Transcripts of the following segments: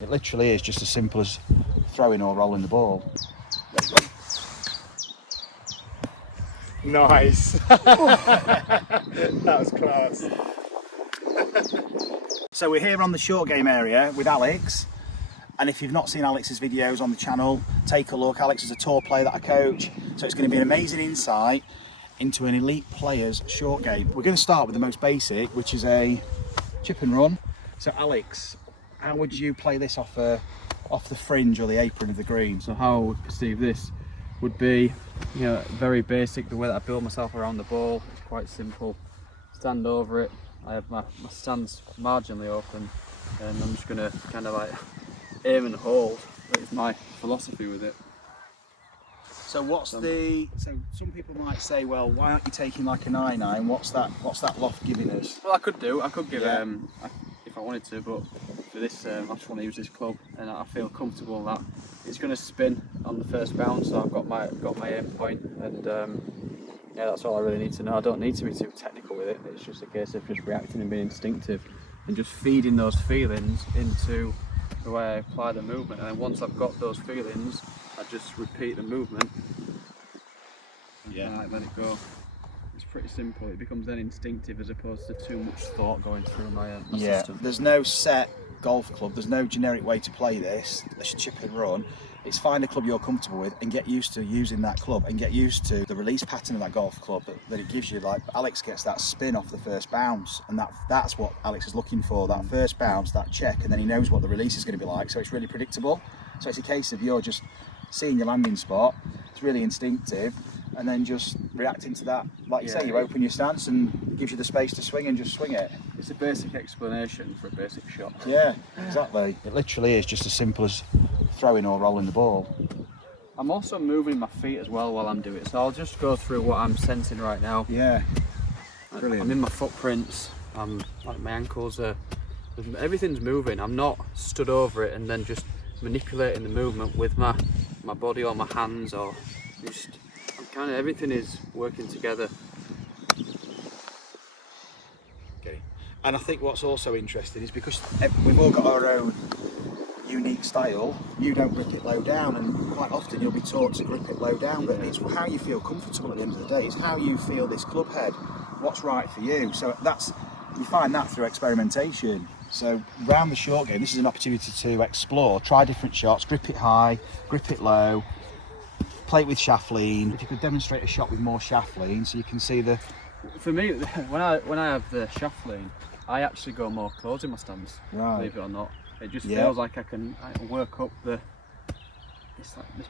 It literally is just as simple as throwing or rolling the ball. Nice. That was class. So we're here on the short game area with Alex, and if you've not seen Alex's videos on the channel, take a look. Alex is a tour player that I coach, so it's going to be an amazing insight into an elite player's short game. We're going to start with the most basic, which is a chip and run. So Alex, how would you play this off the fringe or the apron of the green? So how I would perceive this would be, very basic. The way that I build myself around the ball is quite simple. Stand over it. I have my stance marginally open, and I'm just going to kind of like aim and hold. That is my philosophy with it. So so some people might say, well, why aren't you taking like a 9-9? What's that loft giving us? Well, I could give if I wanted to, but for this I just want to use this club, and I feel comfortable that it's going to spin on the first bounce. So I've got my aim point, and that's all I really need to know. I don't need to be too technical with it. It's just a case of just reacting and being instinctive, and just feeding those feelings into the way I apply the movement. And then once I've got those feelings, I just repeat the movement. And let it go. It's pretty simple. It becomes then instinctive as opposed to too much thought going through my system. There's no set golf club. There's no generic way to play this. Let's chip and run. It's find a club you're comfortable with and get used to using that club, and get used to the release pattern of that golf club that it gives you. Like Alex gets that spin off the first bounce, and that's what Alex is looking for, that first bounce, that check, and then he knows what the release is going to be like, so it's really predictable. So it's a case of you're just seeing your landing spot, it's really instinctive, and then just reacting to that. Like you say, you open your stance and it gives you the space to swing and just swing it. It's a basic explanation for a basic shot. Yeah, exactly. It literally is just as simple as throwing or rolling the ball. I'm also moving my feet as well while I'm doing it, so I'll just go through what I'm sensing right now. Yeah, brilliant. I'm in my footprints, like my ankles are, everything's moving. I'm not stood over it and then just manipulating the movement with my body or my hands, or just everything is working together. Okay. And I think what's also interesting is because we've all got our own unique style, you don't grip it low down, and quite often you'll be taught to grip it low down, but it's how you feel comfortable at the end of the day. It's how you feel this club head, what's right for you. So you find that through experimentation. So around the short game, this is an opportunity to explore, try different shots, grip it high, grip it low, play it with shaft lean. If you could demonstrate a shot with more shaft lean, so you can see the... For me, when I have the shaft lean, I actually go more closing my stance, believe it or not. It just feels like I can work up this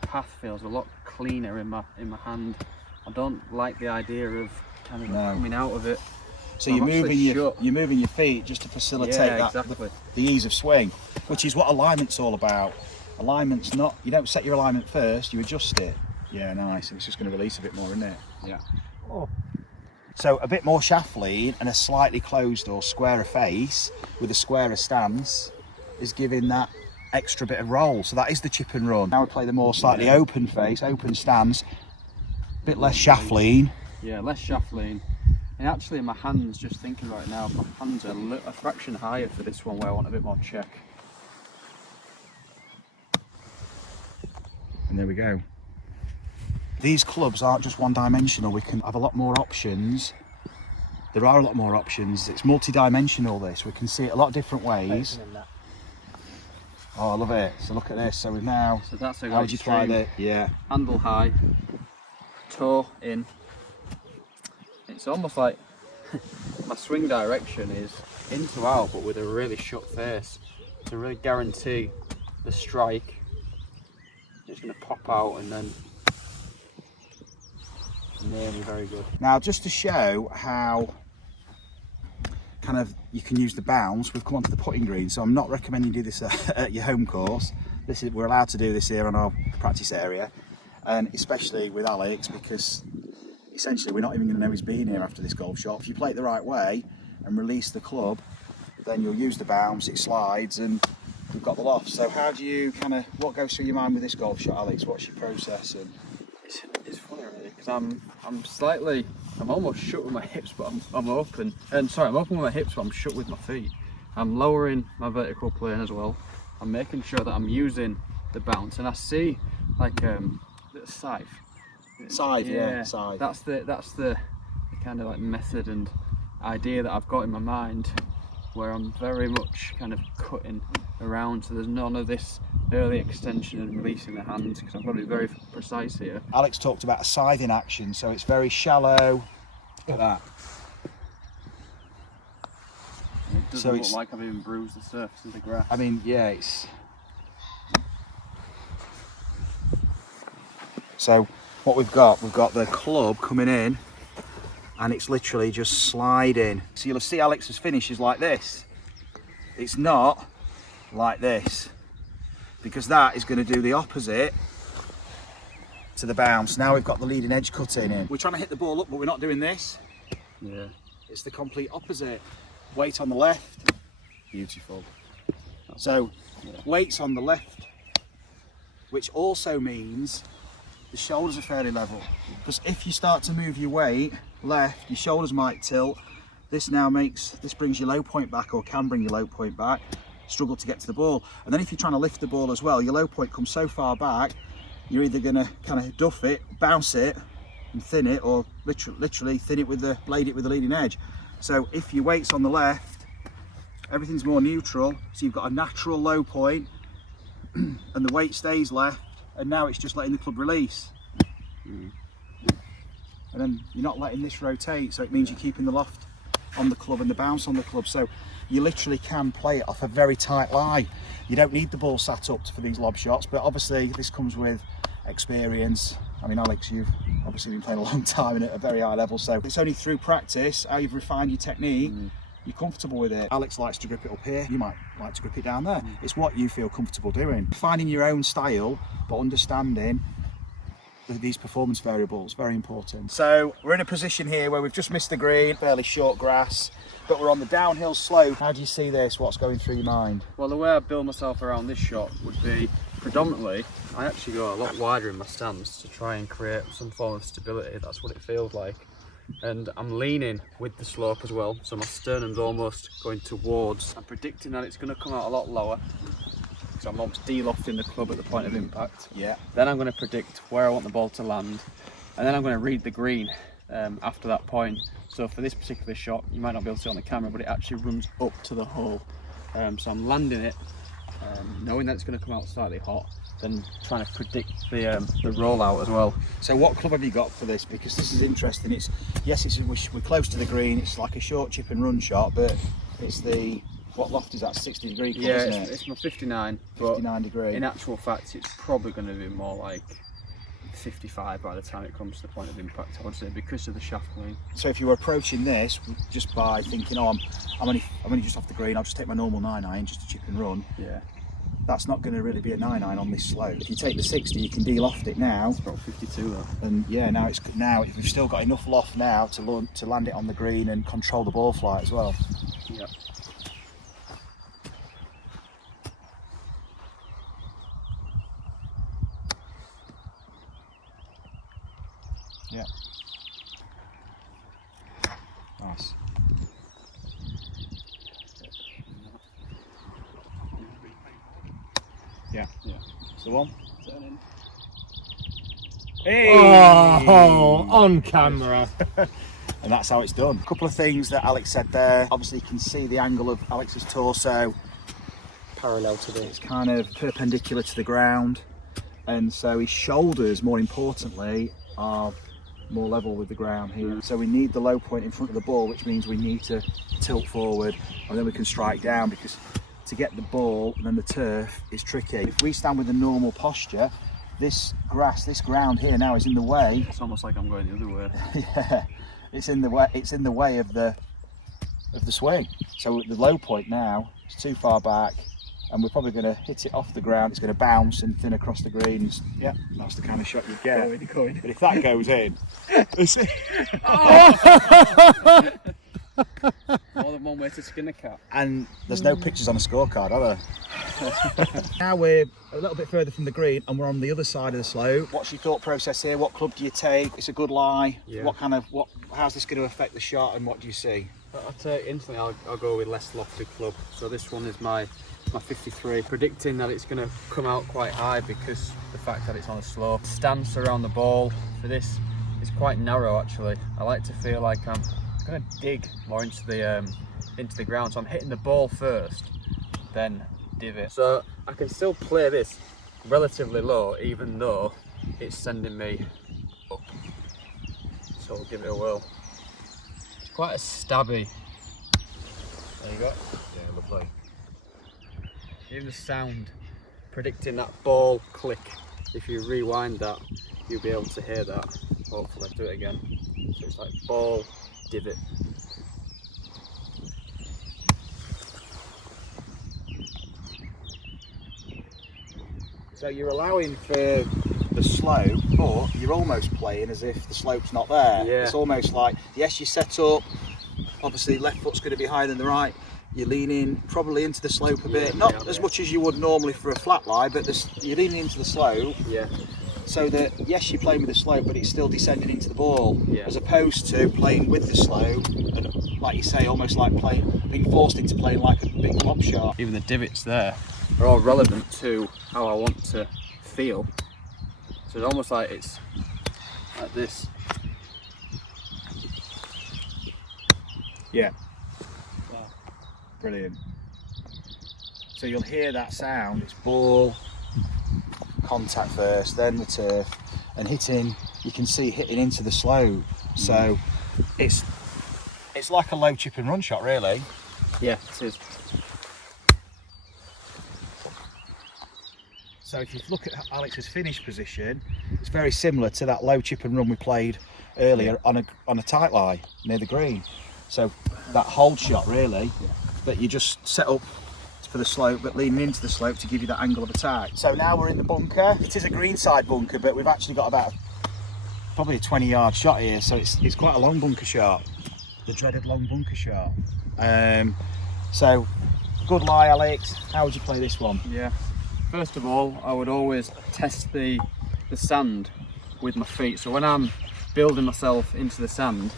path feels a lot cleaner in my hand. I don't like the idea of kind of coming out of it. So you're moving your feet just to facilitate the ease of swing, which is what alignment's all about. Alignment's not, you don't set your alignment first, you adjust it. Yeah, nice. It's just going to release a bit more, isn't it? Yeah. Oh. So a bit more shaft lean and a slightly closed or squarer face with a squarer stance is giving that extra bit of roll. So that is the chip and run. Now we play the more slightly open face, open stance, a bit less shaft lean. Yeah, less shaft lean. And actually my hands, just thinking right now, my hands are a fraction higher for this one where I want a bit more check. And there we go. These clubs aren't just one-dimensional. We can have a lot more options. There are a lot more options. It's multi-dimensional, this. We can see it a lot of different ways. Oh, I love it. So look at this. So we've now... So that's how would you try that? Yeah. Handle high, toe in. It's almost like my swing direction is in to out, but with a really shut face to really guarantee the strike. It's going to pop out and then nearly very good. Now, just to show how kind of you can use the bounce, we've come onto the putting green, so I'm not recommending you do this at your home course. We're allowed to do this here on our practice area, and especially with Alex, because essentially we're not even going to know he's been here after this golf shot. If you play it the right way and release the club, then you'll use the bounce, it slides, and we've got the loft. So how do you what goes through your mind with this golf shot, Alex? What's your process? And it's funny really, because I'm almost shut with my hips, but I'm open. And sorry, I'm open with my hips, but I'm shut with my feet. I'm lowering my vertical plane as well. I'm making sure that I'm using the bounce, and I see like the scythe. Scythe, yeah, scythe. That's the kind of like method and idea that I've got in my mind, where I'm very much kind of cutting around, so there's none of this early extension and releasing the hands, because I've got to be very precise here. Alex talked about a scything action, so it's very shallow. Look at that. And it doesn't look like I've even bruised the surface of the grass. I mean, yeah, it's... So what we've got the club coming in, and it's literally just sliding. So you'll see Alex's finish is like this. It's not like this, because that is going to do the opposite to the bounce. Now we've got the leading edge cutting in. We're trying to hit the ball up, but we're not doing this. Yeah. It's the complete opposite. Weight on the left. Beautiful. So weight's on the left, which also means the shoulders are fairly level. Because if you start to move your weight left, your shoulders might tilt. This brings your low point back, or can bring your low point back. Struggle to get to the ball. And then if you're trying to lift the ball as well, your low point comes so far back, you're either going to kind of duff it, bounce it and thin it, or literally thin it with the leading edge. So if your weight's on the left, everything's more neutral, so you've got a natural low point and the weight stays left, and now it's just letting the club release. And then you're not letting this rotate, so it means you're keeping the loft on the club and the bounce on the club. So you literally can play it off a very tight lie. You don't need the ball sat up for these lob shots, but obviously this comes with experience. I mean, Alex, you've obviously been playing a long time and at a very high level, so it's only through practice, how you've refined your technique, you're comfortable with it. Alex likes to grip it up here, you might like to grip it down there. It's what you feel comfortable doing. Finding your own style, but understanding these performance variables, very important. So we're in a position here where we've just missed the green, fairly short grass, but we're on the downhill slope. How do you see this? What's going through your mind? Well, the way I build myself around this shot would be predominantly, I actually go a lot wider in my stance to try and create some form of stability. That's what it feels like. And I'm leaning with the slope as well, so my sternum's almost going towards. I'm predicting that it's going to come out a lot lower, so I'm almost de-lofting the club at the point of impact. Yeah. Then I'm going to predict where I want the ball to land, and then I'm going to read the green after that point. So for this particular shot, you might not be able to see it on the camera, but it actually runs up to the hole. So I'm landing it, knowing that it's going to come out slightly hot, then trying to predict the rollout as well. So what club have you got for this? Because this is interesting. We're close to the green. It's like a short chip and run shot, but it's what loft is that? 60 degree club, yeah, isn't it? It's my 59. 59 degree. In actual fact, it's probably going to be more like 55 by the time it comes to the point of impact, I would say, because of the shaft lean. So if you were approaching this just by thinking, oh, I'm only just off the green, I'll just take my normal 9-iron just to chip and run. Yeah. That's not going to really be a 9-iron on this slope. If you take the 60, you can de-loft it now. It's about 52 though. And yeah, now if we've still got enough loft now to land it on the green and control the ball flight as well. Yeah. Yeah. Nice. Yeah. Yeah. It's the one. Turn in. Hey! Oh, on camera. And that's how it's done. A couple of things that Alex said there. Obviously you can see the angle of Alex's torso parallel to this. It's kind of perpendicular to the ground. And so his shoulders, more importantly, are more level with the ground here. So we need the low point in front of the ball, which means we need to tilt forward, and then we can strike down, because to get the ball and then the turf is tricky. If we stand with a normal posture, this ground here now is in the way. It's almost like I'm going the other way. Yeah, it's in the way of the swing. So the low point now is too far back, and we're probably going to hit it off the ground. It's going to bounce and thin across the greens. Yeah, that's the kind of shot you get. But if that goes in, More than one way to skin a cat. and there's no pictures on a scorecard, are there? Now we're a little bit further from the green, and we're on the other side of the slope. What's your thought process here? What club do you take? It's a good lie. Yeah. How's this going to affect the shot, and what do you see? I'll take instantly. I'll go with less lofted club. So this one is my 53. Predicting that it's going to come out quite high because the fact that it's on a slope. Stance around the ball for this is quite narrow actually. I like to feel like I'm going to dig more into the ground. So I'm hitting the ball first, then divot. So I can still play this relatively low, even though it's sending me up. So we'll give it a whirl. It's quite a stabby. There you go. Yeah, lovely. Even the sound, predicting that ball click. If you rewind that, you'll be able to hear that. Hopefully, do it again. So it's like ball, divot. So you're allowing for the slope, but you're almost playing as if the slope's not there. Yeah. It's almost like, yes, you set up, obviously left foot's going to be higher than the right, you're leaning probably into the slope a bit, not as much as you would normally for a flat lie, but you're leaning into the slope, so that yes, you're playing with the slope, but it's still descending into the ball, as opposed to playing with the slope, and like you say, almost like being forced into playing like a big lob shot. Even the divots there are all relevant to how I want to feel. So it's almost like it's like this. Yeah. Brilliant. So you'll hear that sound, it's ball, contact first, then the turf, and hitting, you can see hitting into the slope. So it's like a low chip and run shot really. Yeah, it is. So if you look at Alex's finish position, it's very similar to that low chip and run we played earlier on a tight lie near the green. So that hold shot really, that you just set up for the slope but leaning into the slope to give you that angle of attack. So now we're in the bunker. It is a greenside bunker, but we've actually got about probably a 20-yard shot here, so it's quite a long bunker shot. The dreaded long bunker shot. So good lie, Alex. How would you play this one? Yeah. First of all, I would always test the sand with my feet. So when I'm building myself into the sand,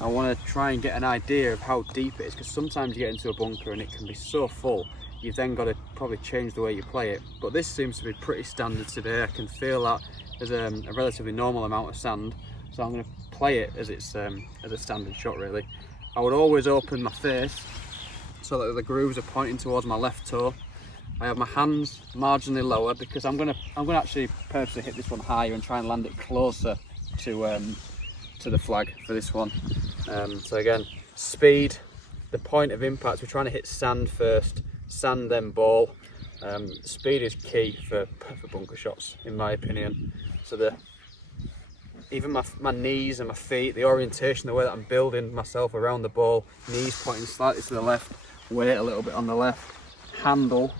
I want to try and get an idea of how deep it is, because sometimes you get into a bunker and it can be so full, you've then got to probably change the way you play it. But this seems to be pretty standard today. I can feel that there's a relatively normal amount of sand, so I'm going to play it as it's as a standard shot really. I would always open my face so that the grooves are pointing towards my left toe. I have my hands marginally lower because I'm gonna actually purposely hit this one higher and try and land it closer to the flag for this one. So again, speed, the point of impact, we're trying to hit sand first, sand then ball. Speed is key for bunker shots in my opinion. So even my knees and my feet, the orientation, the way that I'm building myself around the ball, knees pointing slightly to the left, weight a little bit on the left, handle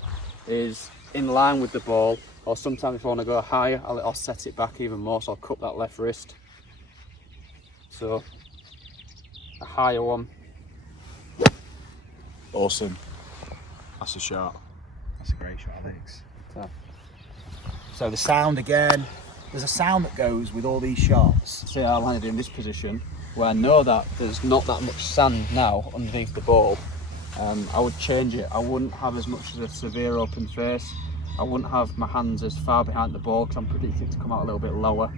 is in line with the ball, or sometimes if I want to go higher, I'll set it back even more, so I'll cup that left wrist. So a higher one. Awesome. That's a shot. That's a great shot, Alex. So the sound again, there's a sound that goes with all these shots. Say I landed in this position where I know that there's not that much sand now underneath the ball. I would change it. I wouldn't have as much as a severe open face. I wouldn't have my hands as far behind the ball because I'm predicting it to come out a little bit lower.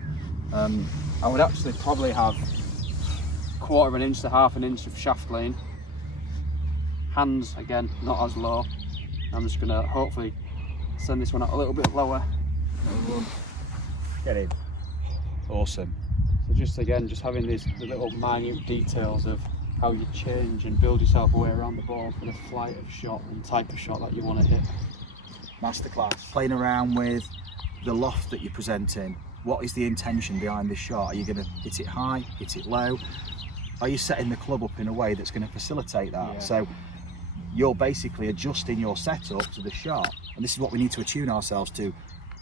I would actually probably have 1/4 of an inch to 1/2 an inch of shaft lane. Hands again not as low. I'm just gonna hopefully send this one out a little bit lower. Get in. Awesome. So just again, just having the little minute details of how you change and build yourself a way around the ball for the flight of shot and type of shot that you want to hit. Masterclass. Playing around with the loft that you're presenting. What is the intention behind this shot? Are you going to hit it high, hit it low? Are you setting the club up in a way that's going to facilitate that? Yeah. So you're basically adjusting your setup to the shot, and this is what we need to attune ourselves to.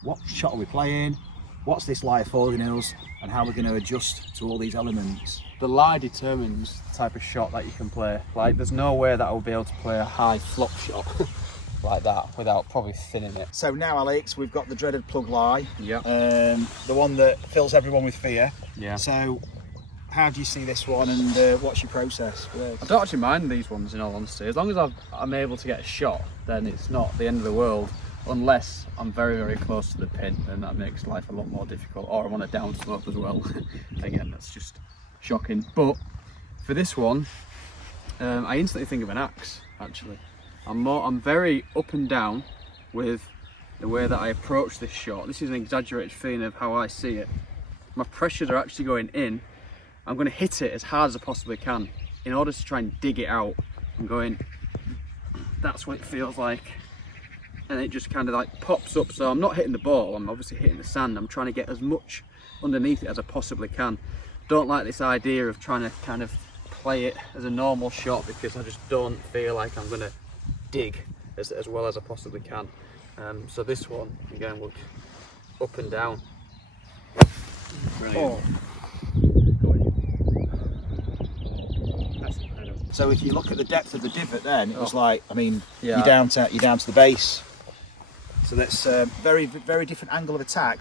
What shot are we playing? What's this lie affording us, and how we're going to adjust to all these elements? The lie determines the type of shot that you can play. Like, there's no way that I will be able to play a high flop shot like that without probably thinning it. So now, Alex, we've got the dreaded plug lie. Yeah. The one that fills everyone with fear. Yeah. So how do you see this one, and what's your process? I don't actually mind these ones, in all honesty. As long as I'm able to get a shot, then it's not the end of the world. Unless I'm very, very close to the pin, then that makes life a lot more difficult. Or I'm on a downslope as well. Again, that's just shocking. But for this one, I instantly think of an axe. Actually, I'm very up and down with the way that I approach this shot. This is an exaggerated feeling of how I see it. My pressures are actually going in. I'm going to hit it as hard as I possibly can in order to try and dig it out. I'm going, that's what it feels like. And it just kind of like pops up. So I'm not hitting the ball, I'm obviously hitting the sand. I'm trying to get as much underneath it as I possibly can. Don't like this idea of trying to kind of play it as a normal shot, because I just don't feel like I'm going to dig as well as I possibly can. So this one, again, looks up and down. Brilliant. Oh. That's incredible. So if you look at the depth of the divot, then it was like, I mean, Yeah. you're down to the base. So that's very different angle of attack.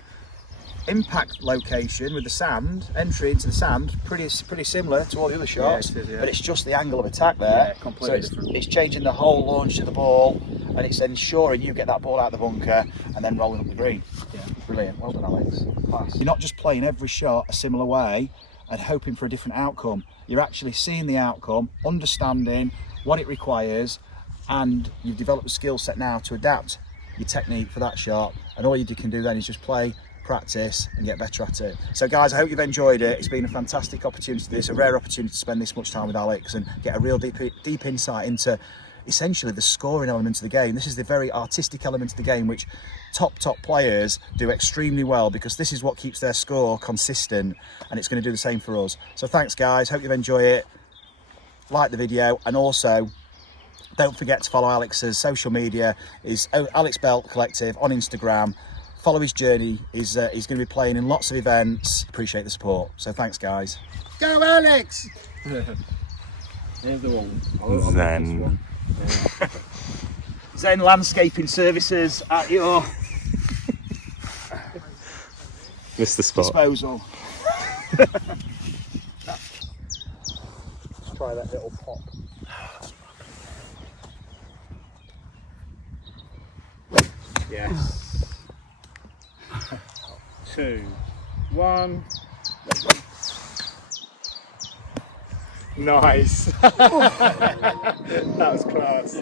Impact location with the sand, entry into the sand, pretty similar to all the other shots, Yeah, it is, yeah. but it's just the angle of attack there. Yeah, completely so different. it's changing the whole launch of the ball, and it's ensuring you get that ball out of the bunker and then rolling up the green. Yeah. Brilliant, well done, Alex. Class. You're not just playing every shot a similar way and hoping for a different outcome. You're actually seeing the outcome, understanding what it requires, and you've developed a skill set now to adapt your technique for that shot, and all you can do then is just play, practice, and get better at it. So guys, I hope you've enjoyed it. It's been a fantastic opportunity. It's a rare opportunity to spend this much time with Alex and get a real deep insight into essentially the scoring element of the game. This is the very artistic element of the game, which top players do extremely well, because this is what keeps their score consistent, and it's going to do the same for us. So thanks guys, hope you've enjoyed it. Like the video, and also don't forget to follow Alex's social media. Is Alex Belt Collective on Instagram. Follow his journey. He's going to be playing in lots of events. Appreciate the support. So thanks guys. Go Alex! Here's the one. Zen. Zen Landscaping Services at your Missed the spot. disposal. Let's try that little pop. Yes. 2, 1. Nice. That was class.